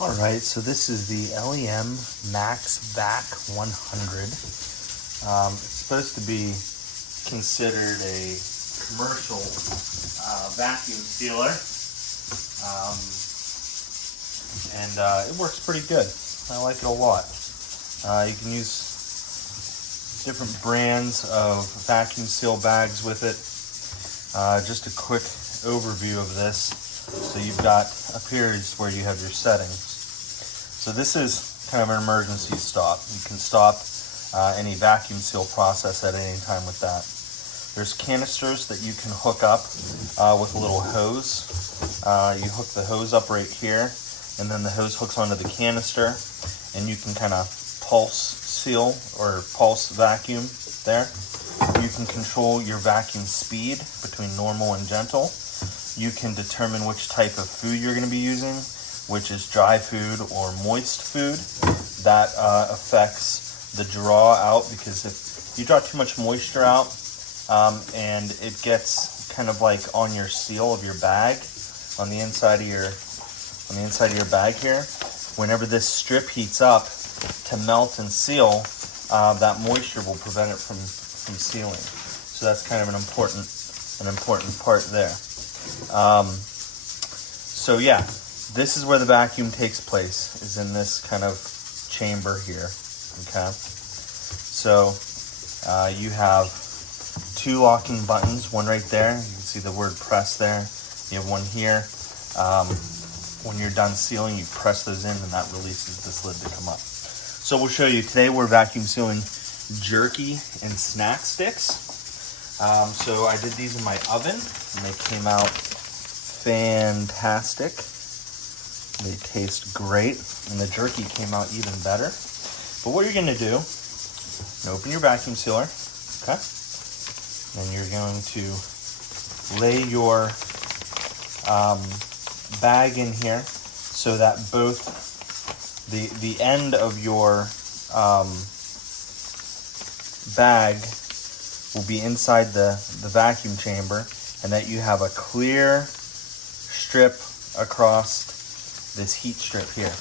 All right, so this is the LEM Max Vac 100. It's supposed to be considered a commercial vacuum sealer, and it works pretty good. I like it a lot. You can use different brands of vacuum seal bags with it. Just a quick overview of this. So you've got up here is where you have your settings. So this is kind of an emergency stop. You can stop any vacuum seal process at any time with that. There's canisters that you can hook up with a little hose. You hook the hose up right here, and then the hose hooks onto the canister, and you can kind of pulse seal or pulse vacuum there. You can control your vacuum speed between normal and gentle. You can determine which type of food you're going to be using, which is dry food or moist food. That affects the draw out, because if you draw too much moisture out and it gets kind of like on your seal of your bag, on the inside of your bag here, whenever this strip heats up to melt and seal, that moisture will prevent it from sealing. So that's kind of an important part there. So yeah, this is where the vacuum takes place, is in this kind of chamber here. Okay, so you have two locking buttons, one right there. You can see the word press there. You have one here. When you're done sealing, you press those in, and that releases this lid to come up. So we'll show you today. We're vacuum sealing jerky and snack sticks. So I did these in my oven, and they came out fantastic. They taste great, and the jerky came out even better. But what you're going to do, open your vacuum sealer, okay? And you're going to lay your bag in here so that both the end of your bag will be inside the vacuum chamber, and that you have a clear strip across this heat strip here.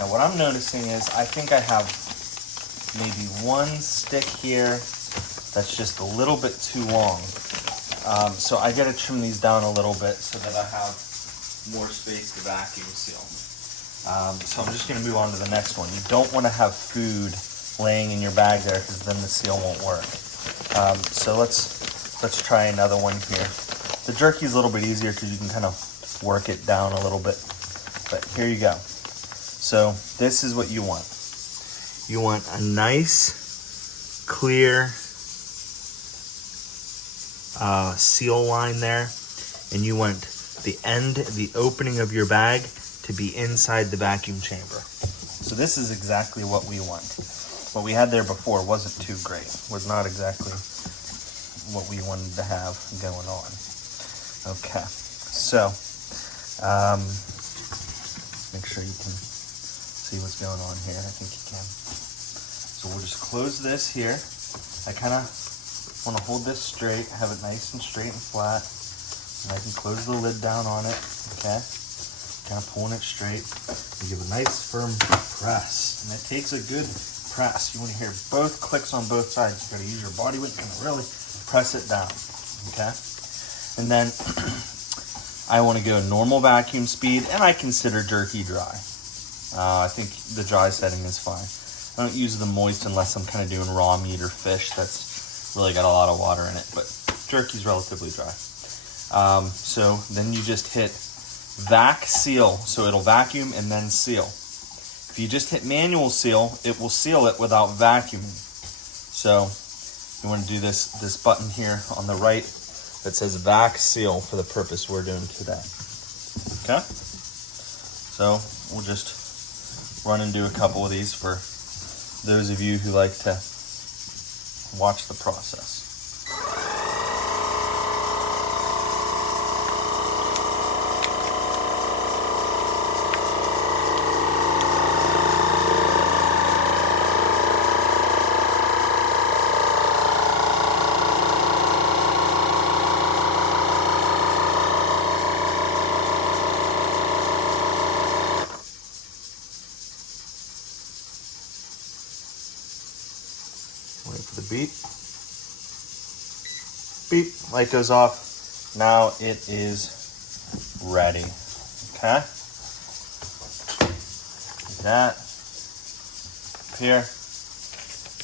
Now what I'm noticing is I think I have maybe one stick here that's just a little bit too long. So I gotta trim these down a little bit so that I have more space to vacuum seal. So I'm just gonna move on to the next one. You don't wanna have food laying in your bag there, because then the seal won't work. So let's try another one here. The jerky is a little bit easier because you can kind of work it down a little bit. But here you go. So this is what you want. You want a nice, clear seal line there, and you want the opening of your bag to be inside the vacuum chamber. So this is exactly what we want. What we had there before wasn't too great. Was not exactly what we wanted to have going on. Okay, so make sure you can see what's going on here. I think you can. So we'll just close this here. I kind of want to hold this straight, have it nice and straight and flat, and I can close the lid down on it. Okay, kind of pulling it straight. You give a nice firm press, and it takes a good press. You want to hear both clicks on both sides. You got to use your body weight and really press it down. Okay, and then I want to go normal vacuum speed, and I consider jerky dry. I think the dry setting is fine. I don't use the moist unless I'm kind of doing raw meat or fish that's really got a lot of water in it, but jerky's relatively dry. So then you just hit vac seal, so it'll vacuum and then seal. If you just hit manual seal, it will seal it without vacuuming. So you want to do this button here on the right that says vac seal for the purpose we're doing today. Okay? So we'll just run and do a couple of these for those of you who like to watch the process. for the beep. Beep, light goes off. Now it is ready. Okay. That up here.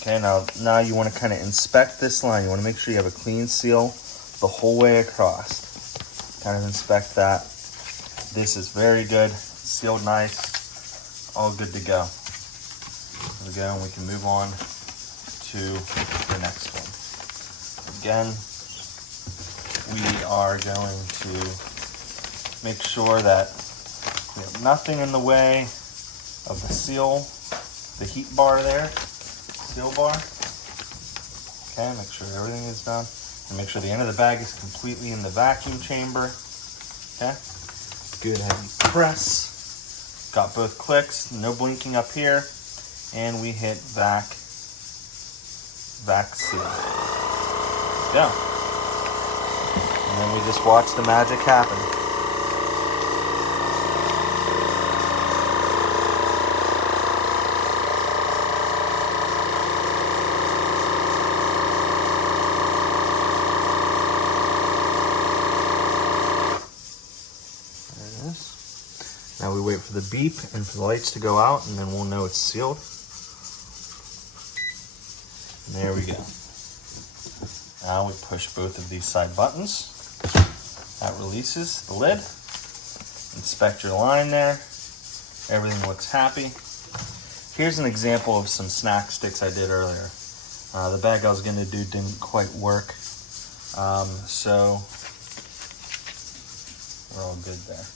Okay, now you want to kind of inspect this line. You want to make sure you have a clean seal the whole way across. Kind of inspect that. This is very good, sealed nice, all good to go. There we go, and we can move on to the next one. Again, we are going to make sure that we have nothing in the way of the seal, the heat bar there, seal bar. Okay, make sure everything is done. And make sure the end of the bag is completely in the vacuum chamber. Okay, good heavy press. Got both clicks, no blinking up here. And we hit vac seal. Yeah. And then we just watch the magic happen. Now we wait for the beep and for the lights to go out, and then we'll know it's sealed. And there we go. Now we push both of these side buttons. That releases the lid. Inspect your line there. Everything looks happy. Here's an example of some snack sticks I did earlier. The bag I was going to do didn't quite work. So we're all good there.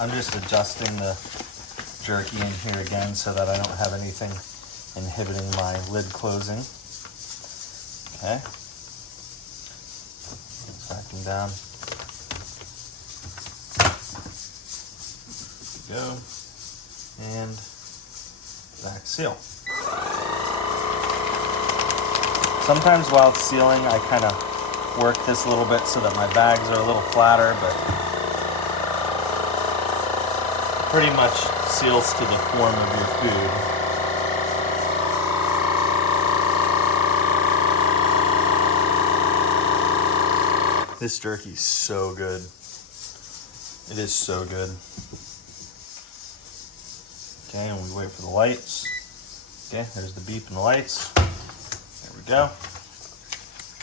I'm just adjusting the jerky in here again so that I don't have anything inhibiting my lid closing. Okay. Vacuum down. There we go. And vac seal. Sometimes while it's sealing, I kind of work this a little bit so that my bags are a little flatter, but pretty much seals to the form of your food. This jerky is so good. It is so good. Okay, and we wait for the lights. Okay, there's the beep and the lights. There we go.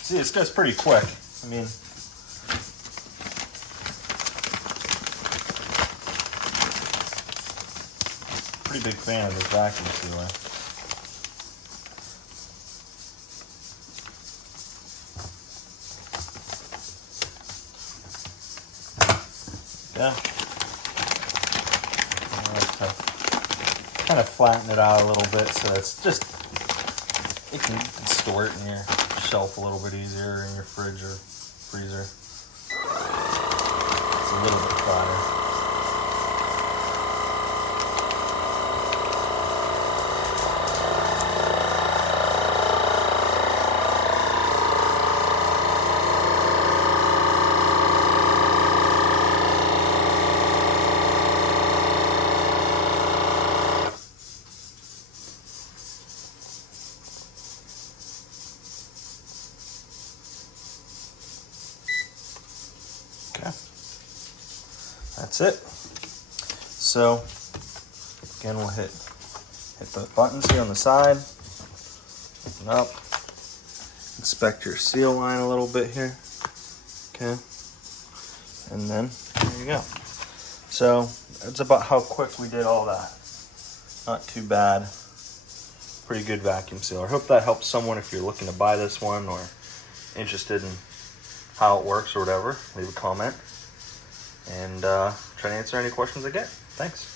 See, this goes pretty quick. I mean, pretty big fan of this vacuum sealer. Yeah. I like to kind of flatten it out a little bit so it's just, you can store it in your shelf a little bit easier in your fridge or freezer. It's a little bit flatter. Okay, that's it. So again, we'll hit the buttons here on the side, open up, inspect your seal line a little bit here. Okay, and then there you go. So that's about how quick we did all that. Not too bad. Pretty good vacuum sealer. Hope that helps someone if you're looking to buy this one or interested in how it works or whatever. Leave a comment and try to answer any questions I get. Thanks.